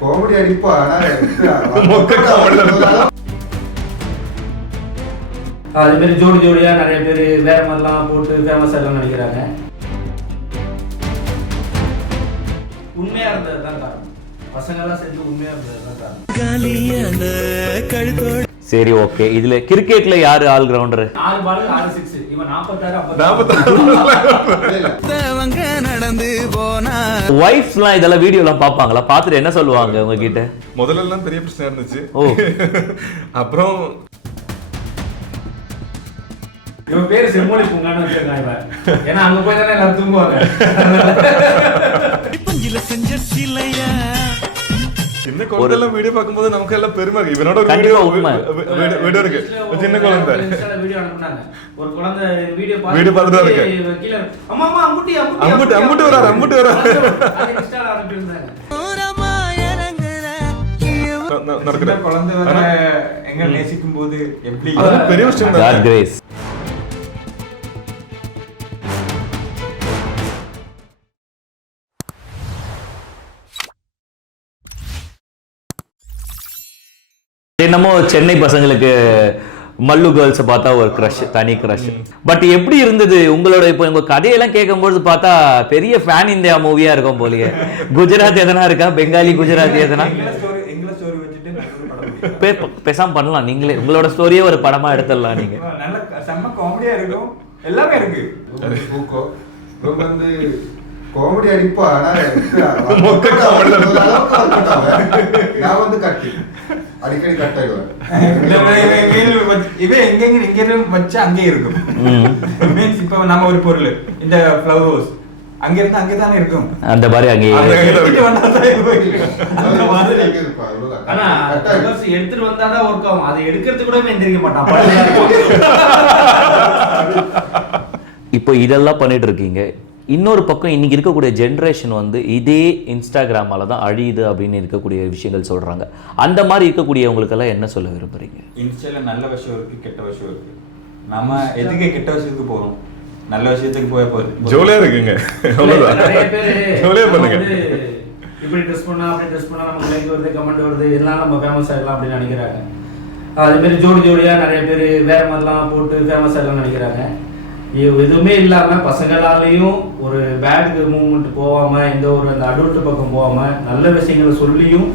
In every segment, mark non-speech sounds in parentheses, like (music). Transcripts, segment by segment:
Comedy அடிப்பா அது மாதிரி ஜோடி ஜோடியா நிறைய பேர் வேற மாதிரிலாம் போட்டு ஃபேமஸ் எல்லாம் நினைக்கிறாங்க. உண்மையா இருந்தது தான் காரணம். பசங்கெல்லாம் சேர்ந்து உண்மையா இருந்தது தான் காரணம் சரி ஓகே இதுல கிரிக்கெட்ல யாரு ஆல் கிரவுண்டர் நாற்பத்தாறு நாற்பத்தாறு. ஒய்ஃப்ஸ்லாம் இதெல்லாம் வீடியோலாம் பார்ப்பாங்களா? பார்த்துட்டு என்ன சொல்லுவாங்க உங்ககிட்ட? முதல்ல எல்லாம் பெரிய பிரச்சனை இருந்துச்சு. ஓ. அப்புறம் இவன் பேரு செம்மொழி பூங்கான்னு வச்சிருக்கான் இவன். ஏன்னா அங்க போய் தானே எல்லாரும் தூங்குவாங்க. சின்ன குழந்தைலாம் வீடியோ பார்க்கும்போது நமக்கு எல்லாம் பெருமை இருக்கு. இவனோட ஒரு வீடியோ. வீடியோ இருக்கு. சின்ன குழந்தை. வீடியோ ஒரு குழந்தை வீடியோ Video பார்த்துட்டு தான் இருக்கு. அம்மா அம்மா அம்புட்டி அம்புட்டி, அம்புட்டி வராரு, அம்புட்டி வராரு. நடக்குது. குழந்தை எங்க நேசிக்கும் போது எப்படி பெரிய விஷயம் என்னமோ சென்னை பசங்களுக்கு மல்லு கேர்ள்ஸ் பார்த்தா ஒரு க்ரஷ் தனி க்ரஷ் பட் எப்படி இருந்தது? உங்களோட இப்போ உங்க கதையெல்லாம் கேட்கும்போது பார்த்தா பெரிய ஃபேன் இந்தியா மூவியா இருக்கும் போலயே. குஜராத் எதனா இருக்கா? பெங்காலி குஜராத் எதனா? (laughs) பேசாம பண்ணலாம். நீங்களே உங்களோட ஸ்டோரியே ஒரு படமா எடுத்துடலாம் நீங்க. நல்ல செம்ம காமெடியா இருக்கும். எல்லாமே இருக்கு. இவன் வந்து காமெடி அடிப்பா. (laughs) நான் வந்து கட்டி. அடிக்கடி கட் ஆயிடுவேன் இவன் எங்கெங்க எங்க வச்சா அங்கே இருக்கும். ம். மீன்ஸ் இப்போ நம்ம ஒரு பொருள் இந்த ஃப்ளவர்ஸ் அங்க இருந்து அங்கே தானே இருக்கும். அந்த மாதிரி அங்கே அந்த- எடுத்துட்டு மாதிரி இருப்பா. ஆனா வந்தாதான் ஒர்க் ஆகும். அதை எடுக்கிறது கூட எந்திரிக்க மாட்டான். இப்போ இதெல்லாம் பண்ணிட்டு இருக்கீங்க. இன்னொரு பக்கம் இன்னைக்கு இருக்கக்கூடிய ஜென்ரேஷன் வந்து இதே இன்ஸ்டாகிராமால தான் அழியுது அப்படின்னு இருக்கக்கூடிய விஷயங்கள் சொல்றாங்க. அந்த மாதிரி இருக்கக்கூடியவங்களுக்கெல்லாம் என்ன சொல்ல விரும்புறீங்க? இன்ஸ்டால நல்ல விஷயம் இருக்கு கெட்ட விஷயம் இருக்கு. நம்ம எதுக்கு கெட்ட விஷயத்துக்கு போறோம்? நல்ல விஷயத்துக்கு போய் போகுது ஜோலியா இருக்குங்க. அவ்வளவுதான். நிறைய பேரு ஜோலியா நம்ம பண்ணுங்க. இப்படி ட்ரெஸ் பண்ணா அப்படி ட்ரெஸ் பண்ணா நமக்கு லைக் வருது கமெண்ட் வருது இதெல்லாம் நம்ம ஃபேமஸ் ஆயிடலாம் அப்படின்னு நினைக்கிறாங்க. அதே மாதிரி ஜோடி ஜோடியா நிறைய பேர் வேற மாதிரிலாம் போட்டு ஃபேமஸ் ஆயிடலாம் நினைக்கிறாங்க. எதுவுமே இல்லாம பசங்களாலையும் ஒரு பேட் மூவ்மெண்ட் போகாம எந்த ஒரு அந்த அடல்ட் பக்கம் போகாம நல்ல விஷயங்களை சொல்லியும்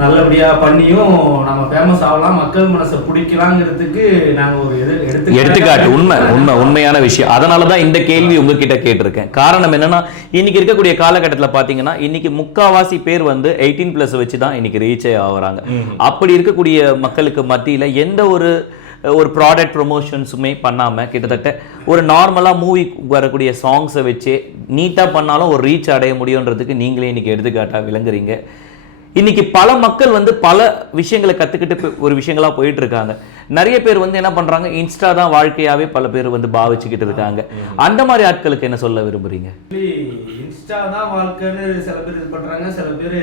நல்லபடியா பண்ணியும் நம்ம ஃபேமஸ் ஆகலாம். மக்கள் மனசை பிடிக்கலாங்கிறதுக்கு நாங்க ஒரு எது எடுத்துக்காட்டு. உண்மை உண்மை உண்மையான விஷயம். அதனால தான் இந்த கேள்வி உங்ககிட்ட கேட்டிருக்கேன். காரணம் என்னன்னா இன்னைக்கு இருக்கக்கூடிய காலகட்டத்தில் பார்த்தீங்கன்னா இன்னைக்கு முக்காவாசி பேர் வந்து எயிட்டீன் பிளஸ் வச்சு தான் இன்னைக்கு ரீச்சே ஆகுறாங்க. அப்படி இருக்கக்கூடிய மக்களுக்கு மத்தியில் எந்த ஒரு ஒரு ப்ராடக்ட் ப்ரொமோஷன்ஸுமே பண்ணாமல் கிட்டத்தட்ட ஒரு நார்மலாக மூவி வரக்கூடிய சாங்ஸை வச்சு நீட்டாக பண்ணாலும் ஒரு ரீச் அடைய முடியுன்றதுக்கு நீங்களே இன்றைக்கி எடுத்துக்காட்டாக விளங்குறீங்க. இன்னைக்கு பல மக்கள் வந்து பல விஷயங்களை கத்துக்கிட்டு ஒரு விஷயங்களா போயிட்டு இருக்காங்க நிறைய பேர் வந்து என்ன பண்றாங்க? இன்ஸ்டா தான் வாழ்க்கையாவே பல பேர் வந்து பாவிச்சுக்கிட்டு இருக்காங்க. அந்த மாதிரி ஆட்களுக்கு என்ன சொல்ல விரும்புறீங்க? இன்ஸ்டா தான் வாழ்க்கைன்னு சில பேர் இது பண்றாங்க. சில பேர்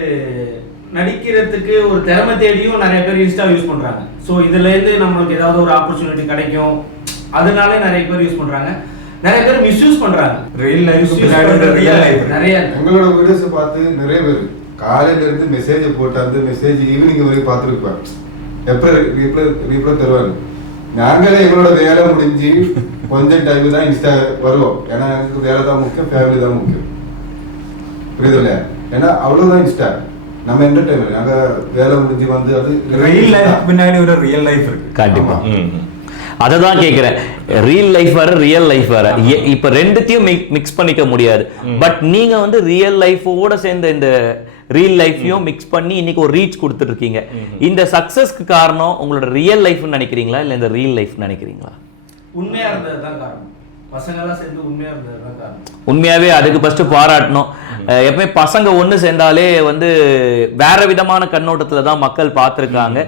நடிக்கிறதுக்கு ஒரு திறமை தேடியும் நிறைய பேர் இன்ஸ்டா யூஸ் பண்றாங்க. ஸோ இதுல இருந்து நம்மளுக்கு ஏதாவது ஒரு ஆப்பர்ச்சுனிட்டி கிடைக்கும். அதனாலே நிறைய பேர் யூஸ் பண்றாங்க. நிறைய பேர் மிஸ்யூஸ் பண்றாங்க. ரியல் லைஃப் நிறைய. உங்களோட வீடியோஸ் பார்த்து நிறைய பேர் காலையில இருந்து மெசேஜ் போட்டு அந்த மெசேஜ் ஈவினிங் வரைக்கும் பார்த்துருப்பேன் எப்ப ரீப்ளை ரீப்ளை தருவாங்க நாங்களே எங்களோட வேலை முடிஞ்சு கொஞ்சம் டைம் தான் இன்ஸ்டா வருவோம். ஏன்னா எனக்கு வேலை தான் முக்கியம் ஃபேமிலி தான் முக்கியம். புரியுது இல்லையா? ஏன்னா அவ்வளவுதான் இன்ஸ்டா நம்ம என்டர்டைன்மெண்ட் நாங்க வேலை முடிஞ்சு வந்து அது ரியல் லைஃப் பின்னாடி ஒரு ரியல் லைஃப் இருக்கு. கண்டிப்பா. ம். அதை தான் கேட்குறேன் ரியல் லைஃப் வேற ரியல் லைஃப் வேற. இப்ப ரெண்டுத்தையும் மிக்ஸ் பண்ணிக்க முடியாது. பட் நீங்க வந்து ரியல் லைஃபோட சேர்ந்த இந்த ரியல் லைஃப்பையும் மிக்ஸ் பண்ணி இன்னைக்கு ஒரு ரீச் கொடுத்துட்டு இருக்கீங்க இந்த சக்சஸ்க்கு காரணம் உங்களோட ரியல் லைஃப்னு நினைக்கிறீங்களா? இல்ல இந்த ரியல் லைஃப் நினைக்கிறீங்களா? உண்மையா இருந்தது தான் காரணம். பசங்கெல்லாம் சேர்ந்து உண்மையா இருந்தது தான் காரணம். உண்மையாவே அதுக்கு ஃபர்ஸ்ட் பாராட்டணும். எப்பவுமே பசங்க ஒண்ணு சேர்ந்தாலே வந்து வேற விதமான கண்ணோட்டத்துல தான் மக்கள் பார்த்திருக்காங்க.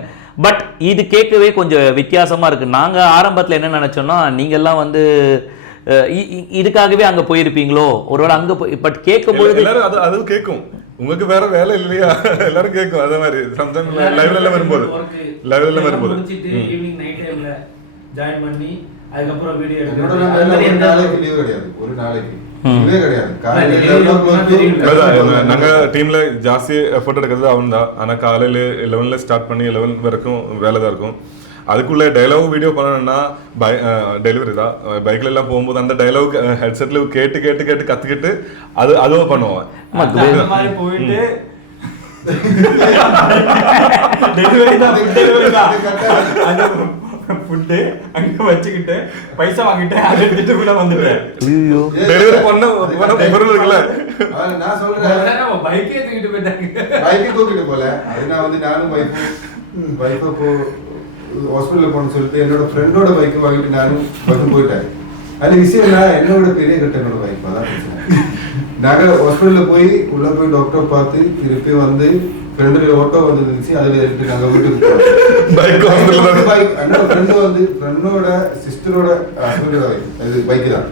பட் இது கேட்கவே கொஞ்சம் வித்தியாசமா இருக்கு. நாங்க ஆரம்பத்துல என்ன நினைச்சோம்னா நீங்க எல்லாம் வந்து இதுக்காகவே அங்க போயிருப்பீங்களோ? ஒருவேளை அங்க போய் பட் கேட்கும் பொழுது எல்லாரும் அது அது கேட்கும். உங்களுக்கு வேற வேலை இல்லையா? எல்லாரும் கேட்கும். அதே மாதிரி சம்டைம் லைவ்ல எல்லாம் வரும்போது. லைவ்ல எல்லாம் வரும்போது. ஈவினிங் நைட் டைம்ல ஜாயின் பண்ணி அதுக்கப்புறம் வீடியோ மாதிரி ஒரு நாளைக்கு லீவ் கிடையாது. ஒரு நாளைக்கு. இதுவே கிடையாது. காலையில இல்ல, 11 o'clock தெரியும். அதான், நாங்க டீம்ல ஜாஸ்தி எஃபர்ட் எடுக்கிறது அவன் தான் ஆனா காலையில லெவன்ல ஸ்டார்ட் பண்ணி லெவன் வரைக்கும் வேலை தான் இருக்கும். அதுக்குள்ள டைலாக் வீடியோ பண்ணணும்னா பை டெலிவரி தான். பைக்ல எல்லாம் போகும்போது அந்த டைலாக் ஹெட்செட்ல கேட்டு கேட்டு கேட்டு கத்துக்கிட்டு அது அதுவும் பண்ணுவோம் போயிட்டு டெலிவரி (laughs) தான் தான். ஃபுட்டு அங்க வச்சுக்கிட்டு பைசா வாங்கிட்டு அதை எடுத்துட்டு கூட வந்துட்டேன். ஐயோ. டெலிவரி பண்ண பண்ண பொருள் இருக்குல்ல? அவன் நான் சொல்றேன். பைக்கே தூக்கிட்டு போயிட்டாங்க. பைக்கு தூக்கிட்டு போல. அது நான் வந்து நானும் பைக்கும் பைக்கை போ ஹாஸ்பிட்டலில் போகணும்னு சொல்லிட்டு என்னோட ஃப்ரெண்டோட பைக்கு வாங்கிட்டு நானும் பைக்கு போயிட்டேன். அது விஷயம் என்ன என்னோட பெரிய கட்ட என்னோட பைக் அதான் பிரச்சனை. நாங்கள் ஹாஸ்பிட்டலில் போய் உள்ள போய் டாக்டர் பார்த்து திருப்பி வந்து ஃப்ரெண்டு ஆட்டோ வந்து இருந்துச்சு அதில் எடுத்து நாங்கள் வீட்டுக்கு பைக் பைக் என்னோட ஃப்ரெண்டு வந்து ஃப்ரெண்டோட சிஸ்டரோட ஹஸ்பண்டோட பைக் இது பைக்கு தான்.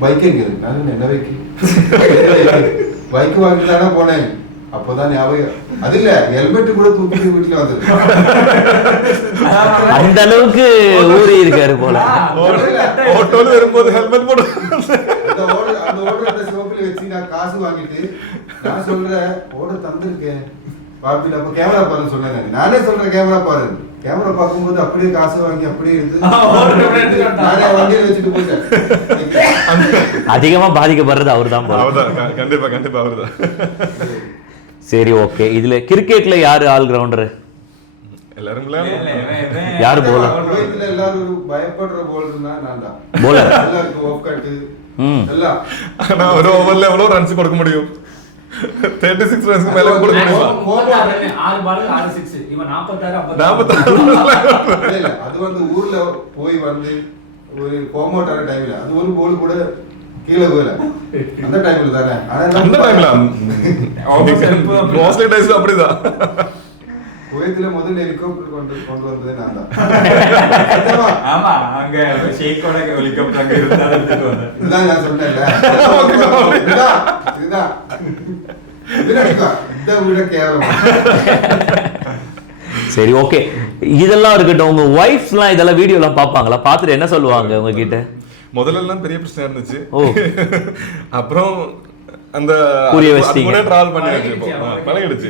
பைக் எங்க இருக்கு? நான் என்ன பைக்கு பைக் வாங்கிட்டு தானே போனேன். அப்போதான் ஞாபகம். அது இல்ல ஹெல்மெட் கூட தூக்கிட்டு வீட்டுல வந்து அந்த அளவுக்கு ஊறி இருக்காரு போல. ஓட்டோல வரும்போது ஹெல்மெட் போடு அந்த order- நான் காசு வாங்கிட்டு நான் சொல்றேன் order தந்திருக்கேன். பாப்பிட்டு அப்ப கேமரா பாருன்னு சொன்னேன் நான். சொல்றேன் கேமரா பாரு கேமரா பார்க்கும்போது அப்படியே காசு வாங்கி அப்படியே எடுத்து. நானே வண்டியில வச்சுட்டு போயிட்டேன். அதிகமா பாதிக்கப்படுறது அவர்தான் போல. அவர்தான் க- கண்டிப்பா கண்டிப்பா அவர்தான். சரி ஓகே இதுல கிரிக்கெட்ல யாரு ஆல் கிரவுண்டர் எல்லாரும் யாரு bowler? ரோஹித்ல எல்லாரும் பயப்படுற போல்னா நான் தான் Bowler. எல்லாருக்கும் ஆனா ஒரு ஓவர்ல எவ்வளவு ரன்ஸ் கொடுக்க முடியும் தேர்ட்டி சிக்ஸ் முடியுமா ஆறு ஆறு இவன் நாற்பத்தாறு இல்ல, அது வந்து ஊர்ல போய் வந்து ஒரு ஆன டைம்ல அது ஒரு கோல் கூட கீழே போகல அந்த டைம்ல தானே அந்த டைம்ல மோஸ்ட்லி அப்படிதான் குவைத்துல முதல்ல ஹெலிகாப்டர் கொண்டு கொண்டு வந்தது நான் தான். (laughs) ஆமா அங்க ஷேக்கோட ஹெலிகாப்டர் அங்க இருந்தா நான் சொன்னேன்ல. இதுதான் இதுதான். சரி ஓகே இதெல்லாம் இருக்கட்டும் உங்க ஒய்ஃப்ஸ்லாம் இதெல்லாம் வீடியோலாம் பார்ப்பாங்களா? பார்த்துட்டு என்ன சொல்லுவாங்க உங்ககிட்ட? முதல்ல எல்லாம் பெரிய பிரச்சனை இருந்துச்சு. அப்புறம் அந்த புரிய வச்சிட்டீங்க. டிராவல் பண்ணி வச்சிருப்போம். பழகிடுச்சு.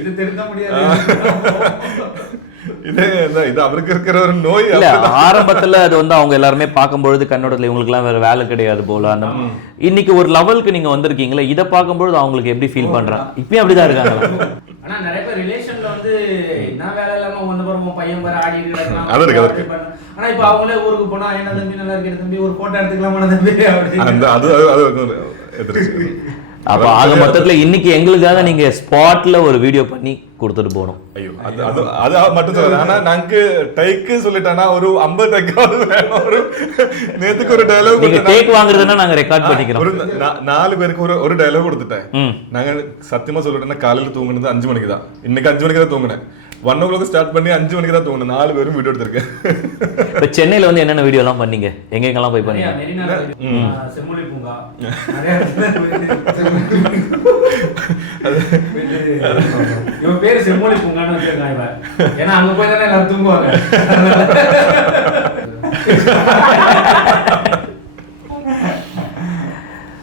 இது அவருக்கு இருக்கிற ஒரு நோய் இல்ல. ஆரம்பத்துல அது வந்து அவங்க எல்லாருமே பார்க்கும்பொழுது கண்ணோட்டத்துல இவங்களுக்குலாம் வேற வேலை கிடையாது போல. அந்த இன்னைக்கு ஒரு லெவலுக்கு நீங்க வந்திருக்கீங்களா இதை பார்க்கும்பொழுது அவங்களுக்கு எப்படி ஃபீல் பண்றாங்க? இப்பயும் அப்படிதான் இருக்காங்களா ஆனா நிறைய பேர் ரிலேஷன்ல வந்து என்ன வேலை இல்லாம வந்து பாருங்க உன் பையன் பாரு ஆடிட்டு கிடக்குறான். அது இருக்கு, அது இருக்கு. ஆனா இப்ப அவங்களே ஊருக்கு போனா என்ன தம்பி நல்லா இருக்கு தம்பி ஒரு போட்டோ எடுத்துக்கலாமா தம்பி அப்படின்னு அப்ப ஆக மொத்தத்துல இன்னைக்கு எங்களுக்காக நீங்க ஸ்பாட்ல ஒரு வீடியோ பண்ணி கொடுத்துட்டு போகணும். ஐயோ அது அது அது மட்டும் சொல்லுது ஆனா நாங்க டைக்கு சொல்லிட்டானா ஒரு ஐம்பது டைக்காவது வேணும். ஒரு நேத்துக்கு ஒரு டைலாக் டேக் வாங்குறதுன்னா நாங்க ரெக்கார்ட் பண்ணிக்கிறோம். ஒரு நாலு பேருக்கு ஒரு ஒரு டைலாக் கொடுத்துட்டேன். ம். நாங்க சத்தியமா சொல்லிட்டேன்னா காலையில தூங்குனது அஞ்சு மணிக்கு தான் இன்னைக்கு அஞ்சு மணிக்கு தான் தூங்குனேன். ஒன் ஓ கிளாக் ஸ்டார்ட் பண்ணி அஞ்சு மணிக்கு தான் தூங்குனேன். நாலு பேரும் வீடியோ எடுத்திருக்கேன். இப்ப சென்னையில வந்து என்னென்ன வீடியோ எல்லாம் பண்ணீங்க? எங்க எங்கெல்லாம் போய் பண்ணீங்க செம்மொழி பூங்கா. நிறைய (laughs) இடத்துல போயிட்டு- இவன் பேரு செம்மொழி பூங்கான்னு வச்சிருக்கான் இவன். ஏன்னா அங்க போய் தானே எல்லாரும் தூங்குவாங்க.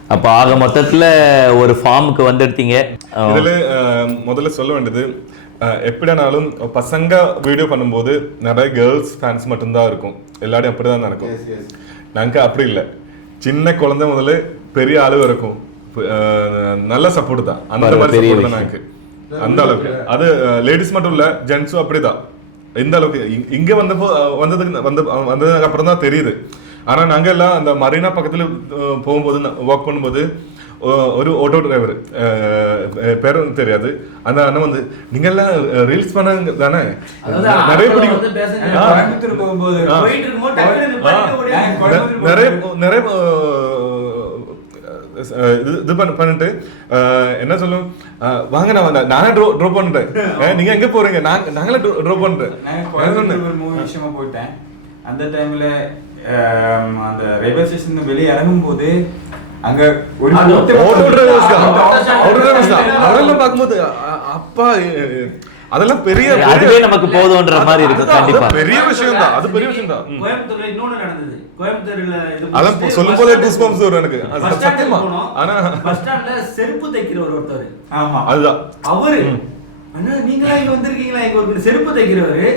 அப்ப ஆக மொத்தத்துல ஒரு ஃபார்முக்கு வந்துடுத்தீங்க இதுல முதல்ல சொல்ல வேண்டியது அஹ், எப்படியானாலும் பசங்க வீடியோ பண்ணும்போது நிறைய கேர்ள்ஸ் ஃபேன்ஸ் மட்டும்தான் இருக்கும். எல்லாரும் அப்படிதான் நடக்கும். Yes, yes. நாங்க அப்படி இல்லை. சின்ன குழந்தை முதல்ல பெரிய ஆளு வரைக்கும் அஹ், நல்ல சப்போர்ட் தான். அந்த மாதிரி சப்போர்ட் தான் அந்த அளவுக்கு. அது லேடிஸ் மட்டும் இல்ல ஜென்ஸும் அப்படிதான். இந்த அளவுக்கு. இங்க வந்தப்போ வந்ததுக்கு வந்து வந்ததுக்கு அப்புறம் தான் தெரியுது. ஆனா நாங்க எல்லாம் அந்த மரீனா பக்கத்துல போகும்போது ஒர்க் பண்ணும்போது ஒரு ஆட்டோ டிரைவர் பேர் வந்து தெரியாது. அந்த அண்ணன் வந்து நீங்க எல்லாம் ரீல்ஸ் பண்ண தானே? நிறைய பிடிக்கும். நிறைய நிறைய இது பண்ண பண்ணிட்டு என்ன சொல்லும்? வாங்க நான் வந்தேன். நானே ட்ராப் பண்ணிட்டேன். அஹ், நீங்க எங்க போறீங்க? நாங்க நாங்களே கோயம்புத்தூர் சொன்னேன். ஒரு மூவி விஷயமா போயிட்டேன். அந்த டைம்ல அந்த ரயில்வே ஸ்டேஷன் வெளியே இறங்கும் போது அங்க ஒரு ஆட்டோ டிரைவர்ஸ் தான். ஆட்டோ ஆட்டோ டிரைவர்ஸ் தான் டிரைவர்ஸ் தான். அவரெல்லாம் பார்க்கும்போது அப்பா அதெல்லாம் பெரிய அதுவே நமக்கு போதும்ன்ற மாதிரி இருக்கு கண்டிப்பா. பெரிய விஷயம் தான். அது பெரிய விஷயம் தான். கோயம்புத்தூர்ல இன்னொன்னு நடந்தது. கோயம்புத்தூர்ல அதான் சொல்லும் போதே goose bumps வரும் எனக்கு. சத்தியமா. ஆனா பஸ் ஸ்டாண்ட்ல செருப்பு தைக்கிறவர் ஒருத்தர். ஆமா. அதுதான். அவரு. அண்ணா நீங்களா இங்க வந்திருக்கீங்களா? இங்க ஒரு செருப்பு தைக்கிறவரு.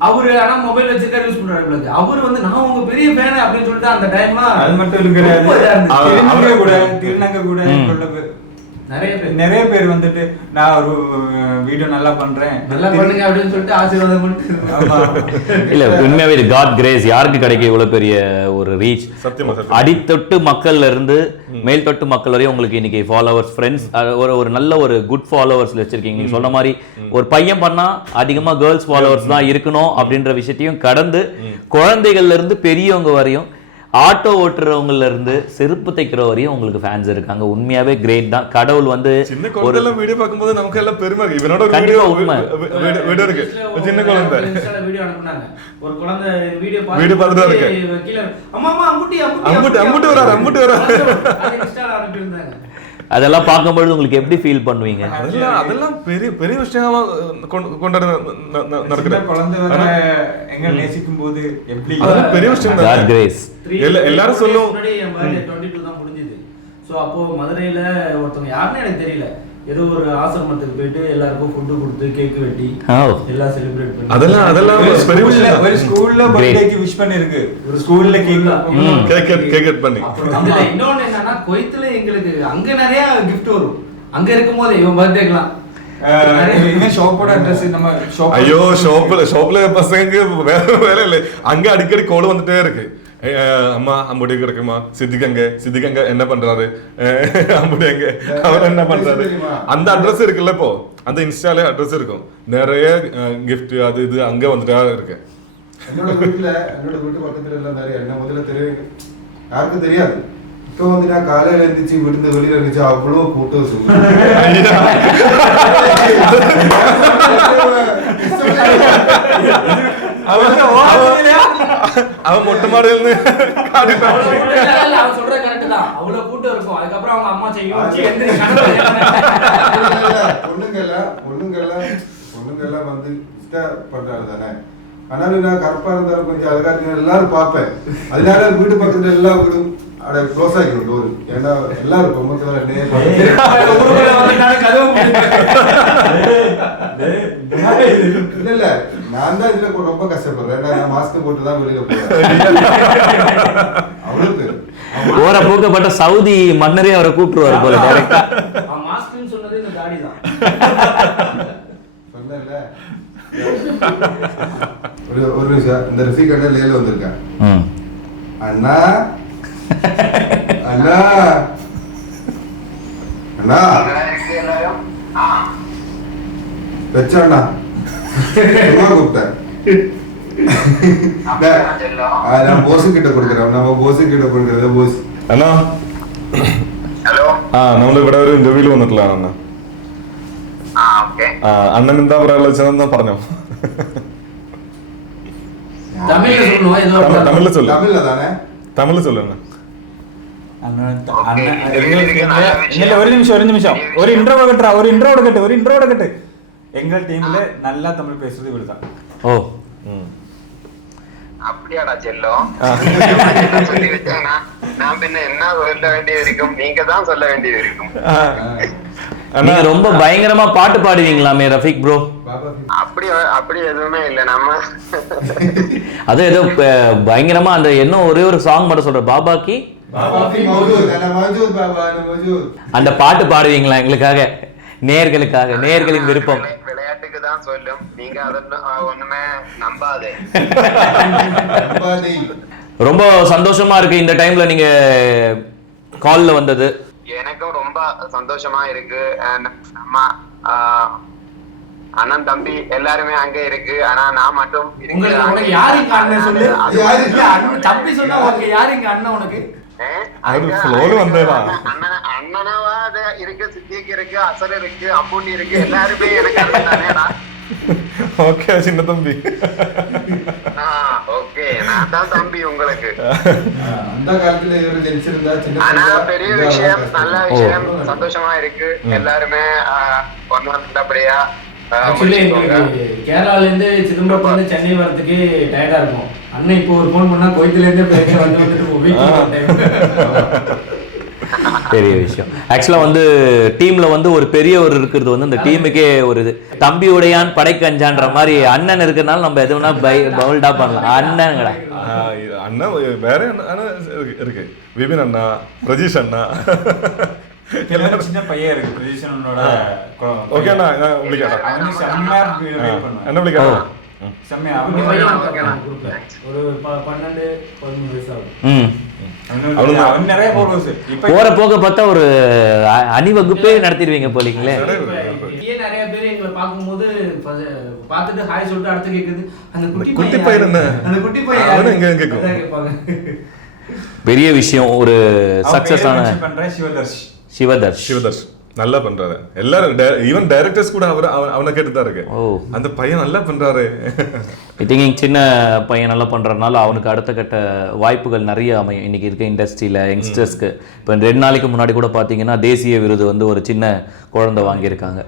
அவரு ஆனா மொபைல் வச்சிருக்காரு யூஸ் பண்றாரு. அவரு வந்து நான் உங்க பெரிய ஃபேன் அப்படின்னு சொல்லிட்டு அந்த டைம்ல அது மட்டும். அவ- திருநங்கை கூட திருநங்கை கூட நிறைய பேர். நிறைய பேர் வந்துட்டு நான் ஒரு வீடியோ நல்லா பண்றேன். நல்லா பண்ணுங்க அப்படின்னு சொல்லிட்டு ஆசீர்வாதம் பண்ணிட்டு. இல்ல உண்மையாவே இது காட் கிரேஸ் யாருக்கு கிடைக்க இவ்வளவு பெரிய ஒரு ரீச் அடித்தொட்டு மக்கள்ல இருந்து மேல் தொட்டு மக்கள் வரையும் உங்களுக்கு இன்னைக்கு ஃபாலோவர்ஸ் ஃப்ரெண்ட்ஸ் ஒரு ஒரு நல்ல ஒரு குட் ஃபாலோவர்ஸ் வச்சிருக்கீங்க. நீங்க சொன்ன மாதிரி ஒரு பையன் பண்ணா அதிகமா கேர்ள்ஸ் ஃபாலோவர்ஸ் தான் இருக்கணும் அப்படின்ற விஷயத்தையும் கடந்து குழந்தைகள்ல இருந்து பெரியவங்க வரையும் ஆட்டோ ஓட்டுறவங்கல இருந்து செருப்பு தைக்கிற வரையும் உங்களுக்கு ஃபேன்ஸ் இருக்காங்க. உண்மையாவே கிரேட் தான். கடவுள் வந்து சின்ன குழந்தை எல்லாம் வீடியோ பார்க்கும்போது நமக்கு எல்லாம் பெருமை இருக்கு. இவனோட வீடியோ உண்மை. வீடியோ இருக்கு. ஒரு சின்ன குழந்தை. வீடியோ அனுப்புனாங்க. ஒரு குழந்தை வீடியோ Video பார்த்துட்டு தான் இருக்கு. கீழே அம்மா அம்மா அம்புட்டி அம்புட்டி அம்புட்டி, அம்புட்டி வராரு, அம்புட்டி. வராரு. இன்ஸ்டால அனுப்பி இருந்தாங்க அதெல்லாம் பார்க்கும்பொழுது உங்களுக்கு எப்படி ஃபீல் பண்ணுவீங்க? அதெல்லாம் அதெல்லாம் பெரிய பெரிய விஷயமா கொண்டு கொண்டாட நடக்குது. குழந்தை வர ஆனா, எங்க நேசிக்கும் போது எப்படி பெரிய விஷயம் தான். கிரேஸ் எல்லாரும் சொல்லும். முன்னாடி என் birthday 22 தான் முடிஞ்சுது. So, அப்போ மதுரையில ஒருத்தவங்க யாருன்னு எனக்கு தெரியல. ஏதோ ஒரு ஆசிரமத்துக்கு போயிட்டு எல்லாருக்கும் ஃபுட்டு கொடுத்து கேக் வெட்டி. எல்லாம் செலிப்ரேட் பண்ணி அதெல்லாம் அதெல்லாம் ஸ்கூல்ல ஒரு ஸ்கூல்ல. பர்த்டேக்கு விஷ் பண்ணிருக்கு ஒரு ஸ்கூல்ல கேக். கேக் கேக் கட் பண்ணி இன்னொன்னு என்னன்னா கொய்த்துல எங்களுக்கு அங்க நிறைய கிஃப்ட் வரும் அங்க இருக்கும் போது இவன் பர்த்டேக்கெல்லாம் ஐயோ ஷாப்ல ஷாப்ல பசங்க வேற வேலை இல்லை அங்க அடிக்கடி கோல் வந்துட்டே இருக்கு அம்மா அம்புடி இருக்குமா சித்திகங்க சித்திகங்க என்ன பண்றாரு அம்புடி எங்க அவர் என்ன பண்றாரு அந்த அட்ரஸ் இருக்குல்ல இப்போ அந்த இன்ஸ்டால அட்ரஸ் இருக்கும் நிறைய gift அது இது அங்க வந்துட்டா இருக்கு என்னோட வீட்டுல என்னோட வீட்டு பக்கத்துல எல்லாம் நிறைய என்ன முதல்ல தெரியும் யாருக்கும் தெரியாது இப்போ வந்து நான் காலையில எழுந்திரிச்சு விழுந்து வெளியில இருந்துச்சு அவ்வளோ கூட்டம் அவன் அவன் மொட்டை மாடியில காட்டிட்டான் அவ்வளவு கூட்டம் தான். அவ்வளவு இருக்கும் அதுக்கப்புறம் அவங்க அம்மா செய்யும் "சி, எந்திரி, கனவுல என்ன?" பொண்ணுங்க எல்லாம் பொண்ணுங்க எல்லாம் பொண்ணுங்க எல்லாம் வந்து இஷ்டம் பண்றாரு தானே ஆனாலும் நான் கருப்பா இருந்தாலும் கொஞ்சம் அழகா இருக்கு எல்லாரும் பார்ப்பேன் அதனால வீடு பக்கத்துல எல்லா வீடும் அட க்ளோஸ் ஆகிடும் டோர் ஏன்னா எல்லாரும். இல்ல இல்ல. நான் தான் இதுல ரொம்ப கஷ்டப்படுறேன். ஏன்னா நான் மாஸ்க் போட்டு தான் வெளியில போறேன் அவ்வளவு பேர் (laughs) ஓர பூக்கப்பட்ட சவுதி மன்னரே அவரை கூப்பிட்டுருவாரு போல டைரக்டா அவன் மாஸ்க்னு சொன்னது இந்த தாடி தான். சொன்னேன்ல ஒரு ஒரு நிமிஷம். இந்த ரஃபீக் அண்ணா லேல வந்திருக்கேன். ம். அண்ணா அண்ணா அண்ணா வச்சண்ணா சும்மா கூப்பிட்டேன் நான் ஆ, நான் போசு கிட்ட கொடுக்குறேன் நம்ம போசு கிட்ட கொடுக்குறது போஸ் അണ്ണാ ഹലോ ആ നമ്മൾ ഇവിടെ ഒരു ഇന്റർവ്യൂല് വന്നിട്ടില്ല അണ്ണ ആ ഓക്കെ ആ അണ്ണൻ എന്താ പറയാനുള്ളത് വെച്ചാൽ പറഞ്ഞോ தமிழ்ல சொல்லணும் ஏதோ ஒரு തമിഴ്- തമിഴില് சொல்லு தமிழ்ல தானே തമിഴില് சொல்லு അണ്ണா ஒரு நிமிஷம் ஒரு நிமிஷம் ஒரு இன்ட்ரோட கட்டுறா ஒரு இன்ட்ரோட கட்டு ஒரு இன்ட்ரோட கட்டு எங்கள் டீம்ல நல்லா தமிழ் பேசுறது இவருதான் ஓ அப்படியாடா செல்லம் சொல்லி வச்சானா நான் என்ன சொல்ல வேண்டியது இருக்கும் நீங்க தான் சொல்ல வேண்டியது இருக்கும் நீங்க ரொம்ப பயங்கரமா பாட்டு பாடுவீங்களாமே ரஃபிக் ப்ரோ? அப்படி அப்படி எதுவுமே இல்ல நம்ம அது ஏதோ பயங்கரமா அந்த என்ன ஒரே ஒரு சாங் மட்டும் சொல்ற பாபாக்கு? அந்த பாட்டு பாடுவீங்களா எங்களுக்காக? நேர்களுக்காக நேர்களின் விருப்பம். விளை- விளையாட்டுக்கு தான் சொல்லும். நீங்க ஒண்ணுமே நம்பாதே. ரொம்ப சந்தோஷமா இருக்கு இந்த டைம்ல நீங்க கால்ல வந்தது. எனக்கும் ரொம்ப சந்தோஷமா இருக்கு. நம்ம ஆஹ், அண்ணன் தம்பி எல்லாருமே அங்க இருக்கு. ஆனா நான் மட்டும் யாரு அண்ணன் சொல்லு? தம்பி சொன்னா யாரு இங்க அண்ணன் உனக்கு? அண்ணனாவா இருக்கு சித்திக்கு இருக்கு அசர் இருக்கு அம்பூட்டி இருக்கு எல்லாருமே எனக்கு ஓகே சின்ன தம்பி. ஓகே நான் தான் தம்பி உங்களுக்கு. அந்த காலத்துல இவர் ஜெனிச்சிருந்தா பெரிய விஷயம் நல்ல விஷயம் சந்தோஷமா இருக்கு எல்லாருமே ஒன்னு வந்தபடியா ஆக்சுவலி முடிச்சுக்கோங்க. எங்களுக்கு கேரளால இருந்து சிதம்பரத்துல இருந்து சென்னை வரதுக்கு டயர்டா இருக்கும். அண்ணன் இப்போ ஒரு ஃபோன் பண்ணா கோயத்துல இருந்து பேச வந்து வந்துட்டு பெரிய விஷயம். ஆக்சுவலாக வந்து டீம்ல வந்து ஒரு பெரியவர் இருக்கிறது வந்து இந்த டீமுக்கே ஒரு இது. தம்பி உடையான் படைக்கு அஞ்சான்ற மாதிரி அண்ணன் இருக்கிறனால நம்ம எது வேணா பை பவுல்டா பண்ணலாம். அண்ணன்கடா ஆஹ் இது அண்ணா வேற என்ன அண்ணா இருக்கு- இருக்கு. விபின் அண்ணா பிரஜீஷ் அண்ணா. (laughs) பையன் இருக்கு பிரதீஷனோட ஓகே போற போக பார்த்தா ஒரு அணிவகுப்பே நடத்திடுவீங்க போலீங்களே. நிறைய பேர் எங்களை பார்க்கும்போது பார்த்துட்டு ஹாய் சொல்லிட்டு அடுத்து கேக்குது அந்த குட்டி குட்டி பையன் அந்த குட்டி பையன் பெரிய விஷயம் ஒரு சக்சஸ் ஆன ശിവദർശ് ശിവദർശ് நல்லா பண்றாரு. எல்லாரும் ஈவன் டைரக்டர்ஸ் கூட அவர் அவன் கேட்டு தான் இருக்கு அந்த பையன் நல்லா பண்றாரு. ஐ திங்கிங் சின்ன பையன் நல்லா பண்ணுறதுனால அவனுக்கு அடுத்த கட்ட வாய்ப்புகள் நிறைய அமையும். இன்னைக்கு இருக்க இண்டஸ்ட்ரியில் யங்ஸ்டர்ஸ்க்கு இப்போ ரெண்டு நாளைக்கு முன்னாடி கூட பார்த்தீங்கன்னா தேசிய விருது வந்து ஒரு சின்ன குழந்தை வாங்கியிருக்காங்க.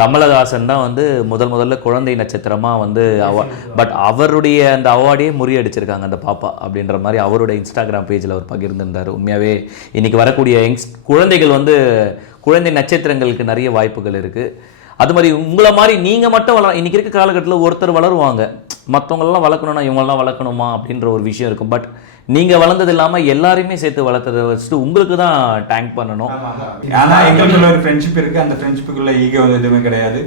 கமலஹாசன் தான் வந்து முதல் முதல்ல குழந்தை நட்சத்திரமாக வந்து அவ பட் அவருடைய அந்த அவார்டையே முறியடிச்சிருக்காங்க அந்த பாப்பா அப்படின்ற மாதிரி அவருடைய இன்ஸ்டாகிராம் பேஜில் அவர் பகிர்ந்திருந்தார். உண்மையாகவே இன்னைக்கு வரக்கூடிய யங்ஸ் குழந்தைகள் வந்து குழந்தை நட்சத்திரங்களுக்கு நிறைய வாய்ப்புகள் இருக்குது அது மாதிரி உங்களை மாதிரி நீங்கள் மட்டும் வளர இன்னைக்கு இருக்க காலகட்டத்தில் ஒருத்தர் வளருவாங்க. மற்றவங்களெலாம் வளர்க்கணும்னா இவங்களாம் வளர்க்கணுமா அப்படின்ற ஒரு விஷயம் இருக்கும். பட் நீங்கள் வளர்ந்தது இல்லாமல் எல்லாரையுமே சேர்த்து வளர்த்ததை வச்சுட்டு உங்களுக்கு தான் டேங்க் பண்ணணும். ஆனால் எங்களுக்குள்ள ஒரு ஃப்ரெண்ட்ஷிப் இருக்குது அந்த ஃப்ரெண்ட்ஷிப்புக்குள்ள ஈகோ வந்து எதுவுமே கிடையாது.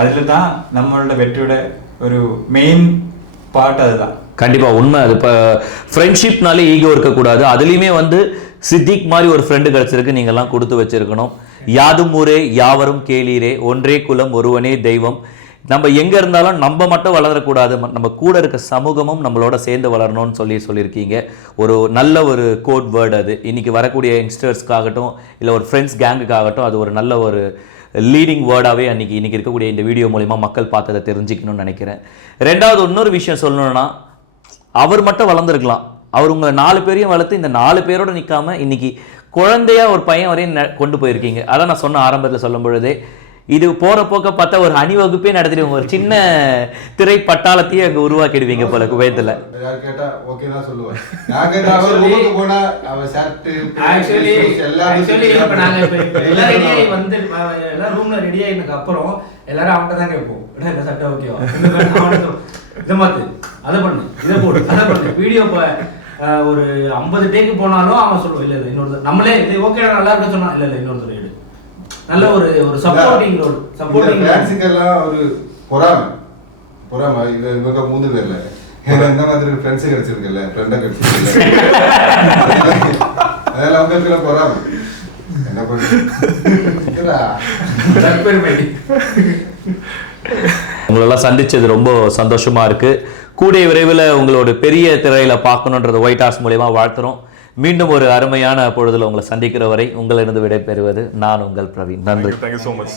அதில் தான் நம்மளோட வெற்றியோட ஒரு மெயின் பார்ட் அதுதான். கண்டிப்பாக உண்மை. அது இப்போ ஃப்ரெண்ட்ஷிப்னாலே ஈகோ இருக்கக்கூடாது. அதுலேயுமே வந்து சித்திக் மாதிரி ஒரு ஃப்ரெண்டு கிடச்சிருக்கு நீங்கள்லாம் கொடுத்து வச்சிருக்கணும். யாதும் ஊரே யாவரும் கேளீரே. ஒன்றே குலம் ஒருவனே தெய்வம். நம்ம எங்கே இருந்தாலும் நம்ம மட்டும் வளரக்கூடாது. நம்ம கூட இருக்க சமூகமும் நம்மளோட சேர்ந்து வளரணும்னு சொல்லி சொல்லியிருக்கீங்க. ஒரு நல்ல ஒரு கோட் வேர்டு அது. இன்றைக்கி வரக்கூடிய யங்ஸ்டர்ஸ்க்காகட்டும் இல்லை ஒரு ஃப்ரெண்ட்ஸ் கேங்குக்காகட்டும் அது ஒரு நல்ல ஒரு லீடிங் வேர்டாகவே அன்றைக்கி இன்றைக்கி இருக்கக்கூடிய இந்த வீடியோ மூலிமா மக்கள் பார்த்ததை தெரிஞ்சுக்கணும்னு நினைக்கிறேன். ரெண்டாவது இன்னொரு விஷயம் சொல்லணுன்னா அவர் மட்டும் வளர்ந்துருக்கலாம். அவர் உங்களை நாலு பேரையும் வளர்த்து இந்த நாலு பேரோட நிற்காம இன்னைக்கு குழந்தையா ஒரு பையன் வரையும் ந- கொண்டு போயிருக்கீங்க. அதான் நான் சொன்ன ஆரம்பத்தில் சொல்லும் பொழுதே இது போற போக்க பார்த்தா ஒரு அணிவகுப்பே நடத்திடுவோம். ஒரு சின்ன திரை பட்டாளத்தையே அங்க உருவாக்கிடுவீங்க போல குவைத்துல. ரூம்ல ரெடி ஆயினதுக்கு அப்புறம் எல்லாரும் அவன்கிட்ட தான் கேட்போம். "எடா, இந்த சட்டை ஓகேவா இதை மாத்து. அதை பண்ணு. இதை போடு. அதை பண்ணு. வீடியோ ஒரு ஐம்பது டேக்கு போனாலும் அவன் சொல்லுவான் இல்ல இல்ல இன்னொரு நம்மளே இது ஓகே நல்லா இருக்கு சொன்னா இல்ல இல்ல இன்னொருத்தர் எடு. நல்ல ஒரு ஒரு சப்போர்ட்டிங் ரோல் சப்போர்ட்டிங் ஃபேன்ஸுக்கெல்லாம் ஒரு பொறாமை. பொறாமை. இது இவங்க மூணு பேர்ல. எனக்கு இந்த மாதிரி ஃப்ரெண்ட்ஸ் கிடைச்சிருக்குல்ல ஃப்ரெண்டை கிடைச்சிருக்குல்ல. அதெல்லாம் அவங்க இருக்கிற பொறாமை. என்ன பண்ணுறா (laughs) உங்களெல்லாம் சந்திச்சது ரொம்ப சந்தோஷமா இருக்கு. கூடிய விரைவில் உங்களோட பெரிய திரையில பார்க்கணுன்றது ஒயிட் ஹார்ஸ் மூலயமா வாழ்த்துறோம். மீண்டும் ஒரு அருமையான பொழுதில் உங்களை சந்திக்கிற வரை உங்களிருந்து விடைபெறுவது நான் உங்கள் பிரவீன். நன்றி. Thank you so much